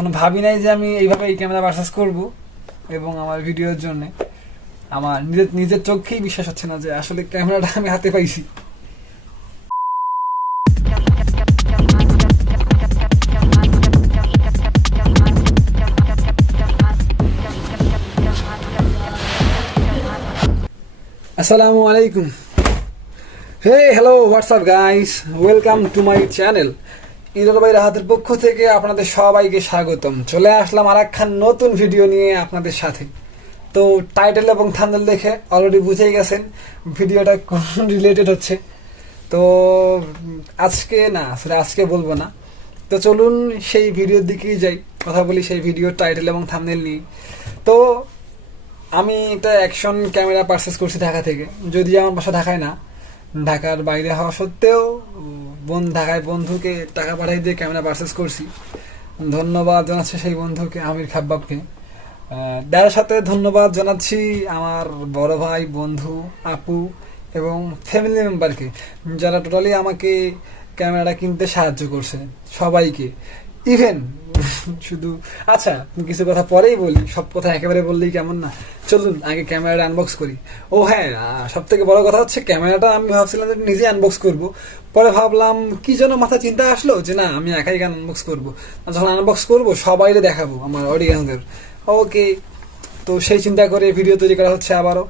এখন ভাবি নাই যে আমি এইভাবে এই ক্যামেরা পারচেজ করব এবং আমার ভিডিওর জন্য আমার নিজের চোখেই বিশ্বাস হচ্ছে না যে আসলে ক্যামেরাটা আমি হাতে পাইছি। আসসালামু আলাইকুম। Hello, WhatsApp guys, welcome to my channel. Errol ভাই রাহাতের পক্ষ থেকে আপনাদের সবাইকে স্বাগতম। চলে আসলাম আরেকখান নতুন ভিডিও নিয়ে আপনাদের সাথে। তো টাইটেল এবং থাম্বনেল দেখে অলরেডি বুঝেই গেছেন ভিডিওটা কোন রিলেটেড হচ্ছে। তো আজকে বলবো না। তো চলুন সেই ভিডিওর দিকেই যাই, কথা বলি সেই ভিডিওর টাইটেল এবং থাম্বনেল নিয়ে। তো আমি একটা অ্যাকশন ক্যামেরা পারচেস করছি ঢাকা থেকে, যদি আমার বাসা ঢাকায় না, ঢাকার বাইরে হওয়া সত্ত্বেও ঢাকায় বন্ধুকে টাকা পাঠাই দিয়ে ক্যামেরা পারচেস করছি। ধন্যবাদ জানাচ্ছি সেই বন্ধুকে, আমির খাব্বাবকে। তার সাথে ধন্যবাদ জানাচ্ছি আমার বড় ভাই, বন্ধু, আপু এবং ফ্যামিলি মেম্বারকে, যারা টোটালি আমাকে ক্যামেরাটা কিনতে সাহায্য করছে, সবাইকে। ইভেন শুধু আচ্ছা, কিছু কথা পরেই বলি, সব কথা একেবারে বললেই কেমন না। চলুন আগে ক্যামেরাটা আনবক্স করি। ও হ্যাঁ, সব থেকে বড় কথা হচ্ছে ক্যামেরাটা আমি ভাবছিলাম যে নিজে আনবক্স করব, পরে ভাবলাম কি যেন মাথায় চিন্তা আসলো যে না, আমি একাই কেন আনবক্স করবো, যখন আনবক্স করবো সবাইকে দেখাবো, আমার অডিয়েন্সদের। ওকে, তো সেই চিন্তা করে ভিডিও তৈরি করা হচ্ছে আবারও।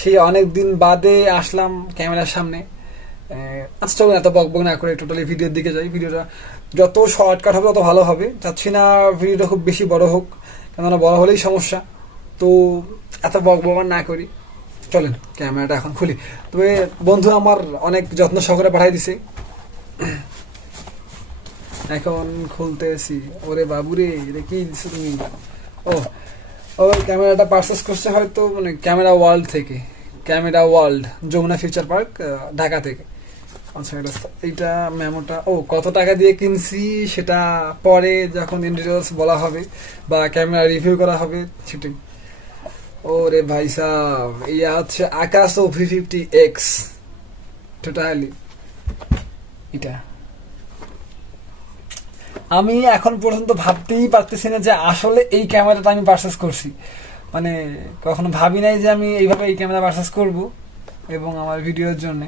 সেই অনেক দিন বাদে আসলাম ক্যামেরার সামনে। আচ্ছা চলুন এত বকবক না করে টোটালি ভিডিওর দিকে যাই। ভিডিওটা যত শর্টকাট হবে তত ভালো হবে। চাচ্ছি না ভিডিওটা খুব বেশি বড় হোক, কেননা বড় হলেই সমস্যা। তো এত বকবক না করি, চলেন ক্যামেরাটা এখন খুলি। তবে বন্ধু আমার অনেক যত্ন সহকারে পাঠাই দিছে, এখন খুলতেছি। ওরে বাবুরে, এটা কি দিছো তুমি? ও ক্যামেরাটা পারচেস করছে হয়তো মানে ক্যামেরা ওয়ার্ল্ড থেকে, Camera World, Jamuna Future Park, Dhaka থেকে। আচ্ছা, এইটা মেমোটা কত টাকা দিয়ে কিনছি সেটা পরে যখন ইন ডিটেলস বলা হবে বা ক্যামেরা রিভিউ করা হবে সেটাই। ওরে ভাই সাহ, ইয়া হচ্ছে Akaso V50X টোটালি। এটা আমি এখন পর্যন্ত ভাবতেই পারতেছি না যে আসলে এই ক্যামেরাটা আমি পারচেস করছি। মানে কখনো ভাবি নাই যে আমি এইভাবে এই ক্যামেরা পারচেস করব এবং আমার ভিডিওর জন্য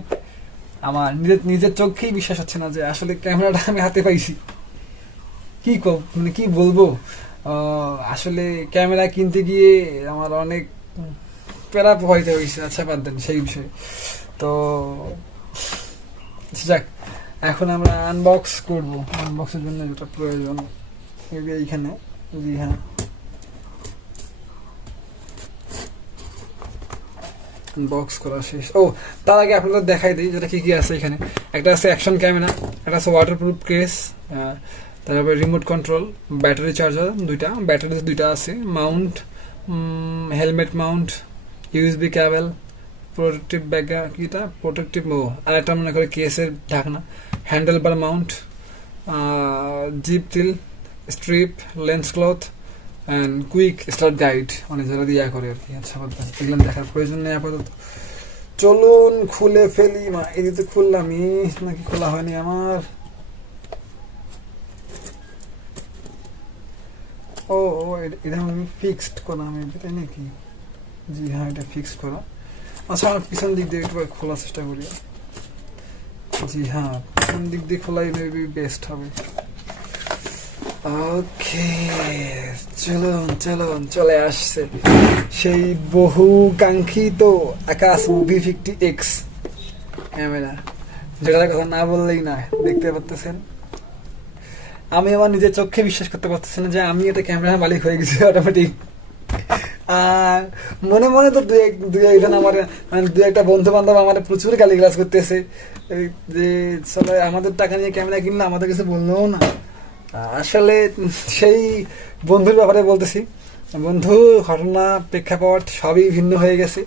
আমার নিজের চোখেই বিশ্বাস হচ্ছে না যে আসলে ক্যামেরাটা আমি হাতে পাইছি। কি বলবো, আসলে ক্যামেরা কিনতে গিয়ে আমার অনেক প্যারা পোহাইতে হয়েছে। আচ্ছা বাদ দেন সেই বিষয়ে। তো যাক, এখন আমরা আনবক্স করব। আনবক্সের জন্য যেটা প্রয়োজন এইখানে, জি হ্যাঁ, বক্স করা শেষ। তার আগে আপনাদের দেখাই দিই যেটা কি আছে এখানে। একটা আছে অ্যাকশন ক্যামেরা, একটা আছে ওয়াটারপ্রুফ কেস, তারপরে remote control, battery charger battery দুইটা আছে, mount, helmet mount, USB cable, protective bag, কিটা প্রোটেক্টিভ, আর একটা মনে করে কেসের ঢাকনা, handle bar mount, zip tie strip, lens cloth and quick start guide, মানে যারা দিয়া করে আর কি। আচ্ছা এগুলো দেখার প্রয়োজন নেই আপাতত। চলুন খুলে ফেলি। এদিকে খুললামই নাকি খোলা হয়নি আমার? এটা আমি ফিক্সড করা, আমি তাই নাকি? জি হ্যাঁ, এটা ফিক্সড করা। আচ্ছা আমার পিছন দিক দিয়ে একটু খোলার চেষ্টা করি। জি হ্যাঁ, পিছন দিক দিয়ে খোলাই মেবি বেস্ট হবে। ওকে, চলুন চলে আসছে সেই বহু কাঙ্ক্ষিত Akaso V50X ক্যামেরা, যেটার কথা না বললেই না। দেখতে পাচ্ছেন, আমি আমার নিজের চোখে বিশ্বাস করতে পারতেছি না যে আমি এটা ক্যামেরার মালিক হয়ে গেছি অটোমেটিক। আর মনে মনে তো দুই একজন আমার, মানে দু একটা বন্ধু বান্ধব আমার প্রচুর গালিগালাজ করতেছে যে সবাই আমাদের টাকা নিয়ে ক্যামেরা কিনলে, আমাদের কাছে বললেও না। আসলে সেই বন্ধুর ব্যাপারে বলতেছি। বন্ধু, ঘটনা, প্রেক্ষাপট সবই ভিন্ন হয়ে গেছে,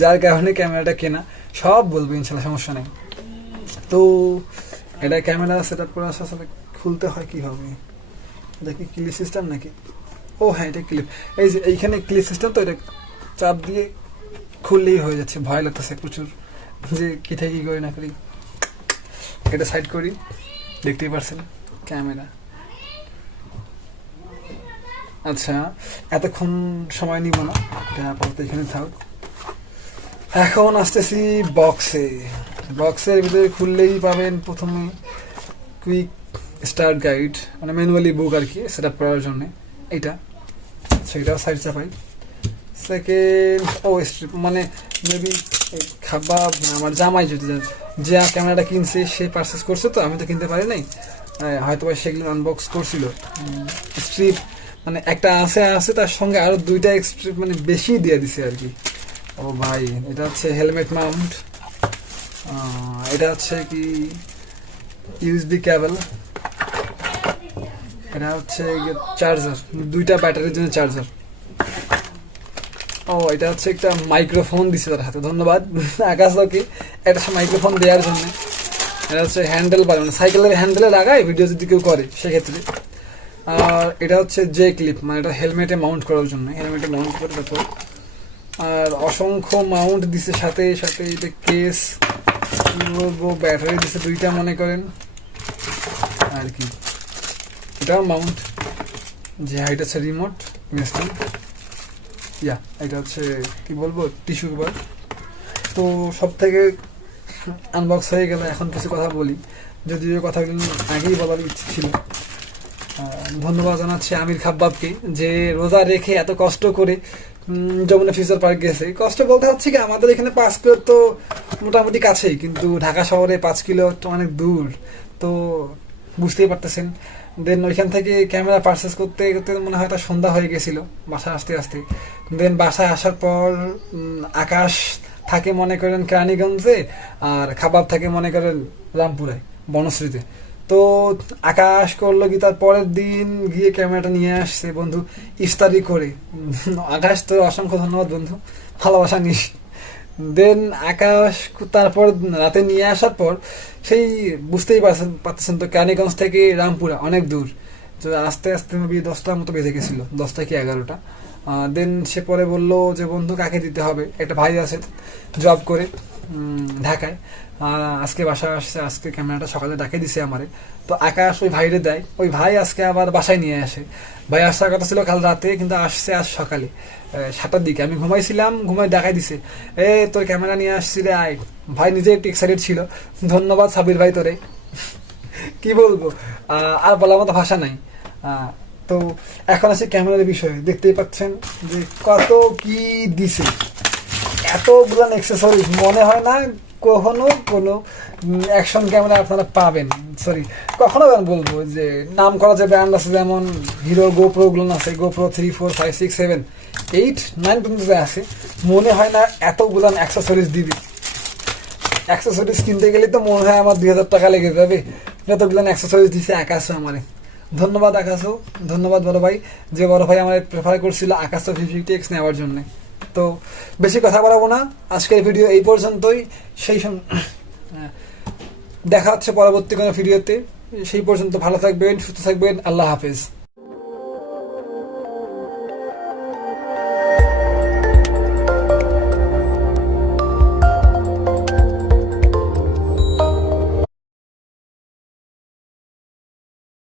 যার কারণে ক্যামেরাটা কেনা। সব বলবো ইনশাল্লাহ, সমস্যা নেই। তো এটা ক্যামেরা সেট আপ করা আসলে খুলতে হয় কিভাবে? এটা কি ক্লিপ সিস্টেম নাকি? হ্যাঁ, এটা ক্লিপ। এই যে এইখানে ক্লিপ সিস্টেম, তো এটা চাপ দিয়ে খুললেই হয়ে যাচ্ছে। ভয় লাগতেছে প্রচুর যে কি থেকে কি করি না করি। এটা সাইড করি, দেখতেই পারছেন ক্যামেরা। আচ্ছা, এতক্ষণ সময় নিব না, এটা আপাতত এখানে থাক। এখন আসতেছি বক্সে। বক্সের ভিতরে খুললেই পাবেন প্রথমে কুইক স্টার্ট গাইড, মানে ম্যানুয়ালি বুক আর কি সেট আপ করার জন্য এইটা, সেটাও সাইড চাপাই। সেকেন্ড স্ট্রিপ, মানে মেবি খাবার আমার জামাই যদি যে ক্যামেরাটা কিনছে সে পারচেস করছে, তো আমি তো কিনতে পারি নাই, হয়তো সেগুলো আনবক্স করছিল। স্ট্রিপ মানে একটা আছে তার সঙ্গে আরো 2টা স্ট্রিপ মানে বেশি দিয়ে দিছে আর কি। ও ভাই, এটা হচ্ছে হেলমেট মাউন্ট, এটা হচ্ছে কি ইউএসবি কেবল, এটা হচ্ছে চার্জার, 2টা ব্যাটারির জন্য চার্জার। এটা হচ্ছে একটা মাইক্রোফোন দিছে তার হাতে, ধন্যবাদ আকাশকে একটা মাইক্রোফোন দেওয়ার জন্য। এটা হচ্ছে হ্যান্ডেল বার, মানে সাইকেলের হ্যান্ডেলে লাগায় ভিডিও যদি কেউ করে সেক্ষেত্রে। আর এটা হচ্ছে জে ক্লিপ, মানে এটা হেলমেটে মাউন্ট করার জন্য, হেলমেটে মাউন্ট করে তারপর। আর অসংখ্য মাউন্ট দিছে সাথে সাথে, এটা কেস কি বলবো, ব্যাটারি দিছে 2টা মনে করেন আর কি। এটাও মাউন্ট, যে হাইট আছে রিমোট ইনস্টল, এটা হচ্ছে কি বলবো টিস্যু পেপার। তো সব থেকে আনবক্স হয়ে গেল, এখন কিছু কথা বলি, যদিও কথাগুলো আগেই বলার ইচ্ছে ছিল। ধন্যবাদ জানাচ্ছি আমির খাব্বাবকে, যে রোজা রেখে এত কষ্ট করে যমুনা ফিউচার পার্ক গেছে। কষ্ট বলতে হচ্ছে কি, আমাদের এখানে 5 কিলো তো মোটামুটি কাছেই, কিন্তু ঢাকা শহরে 5 কিলো তো অনেক দূর, তো বুঝতেই পারতেছেন। দেন ওইখান থেকে ক্যামেরা পারচেস করতে করতে মনে হয় তার সন্ধ্যা হয়ে গেছিল বাসায় আসতে আসতে। দেন বাসায় আসার পর আকাশ থাকে মনে করেন কেরানীগঞ্জে, আর খাবার থাকে মনে করেন রামপুরায় বনশ্রীতে। তো আকাশ করলো কি, তার পরের দিন গিয়ে ক্যামেরাটা নিয়ে আসছে বন্ধু ইফতারি করে। আকাশ তো অসংখ্য ধন্যবাদ বন্ধু, ভালোবাসা নিস। দেন আকাশ তারপর রাতে নিয়ে আসার পর সেই বুঝতেই পারতেছেন তো, কেরানীগঞ্জ থেকে রামপুরা অনেক দূর, তো আস্তে আস্তে 10টার মতো বেজে গেছিল, 10টা কি 11টা। দেন সে পরে বললো যে বন্ধু কাকে দিতে হবে, একটা ভাই আছে জব করে ঢাকায়, আজকে বাসায় আসছে, আজকে ক্যামেরাটা সকালে ডাকে দিছে আমারে। তো আকাশ ওই ভাইরে দেয়, ওই ভাই আজকে আবার বাসায় নিয়ে আসে। ভাই আসার কথা ছিল কাল রাতে, কিন্তু আসছে আজ সকালে 7টার দিকে। আমি ঘুমাইছিলাম, ঘুমাই দেখাই দিছে, তোর ক্যামেরা নিয়ে আসছি রে, আয়। ভাই নিজে একটু এক্সাইটেড ছিল, ধন্যবাদ সাবির ভাই তোরে। কি বলবো, আর বলার মতো ভাষা নাই। তো এখন আছে ক্যামেরার বিষয়ে, দেখতেই পাচ্ছেন যে কত কি দিছে, এতগুলো অ্যাক্সেসরিজ মনে হয় না কখনো কোনো অ্যাকশন ক্যামেরা আপনারা পাবেন। সরি, কখনো বলবো যে নাম করা যে ব্র্যান্ড আছে, যেমন হিরো গোপ্রো গুলো আছে, গোপ্রো 3, 4, 5, 6, 7, 8, 9 পর্যন্ত আছে, মনে হয় না এতগুলো অ্যাক্সেসরিজ দিবি। অ্যাক্সেসরিজ কিনতে গেলে তো মনে হয় আমার 2000 টাকা লেগে যাবে, যতগুলো অ্যাক্সেসরিজ দিচ্ছে আকাশও আমারে। ধন্যবাদ আকাশও, ধন্যবাদ বড় ভাই, যে বড় ভাই আমার প্রেফার করছিল Akaso V50X নেওয়ার জন্য। তো বেশি কথা বাড়াবো না, আজকের ভিডিও এই পর্যন্তই। দেখা হচ্ছে পরবর্তী কোনো ভিডিওতে, সেই পর্যন্ত ভালো থাকবেন, সুস্থ থাকবেন, আল্লাহ হাফেজ।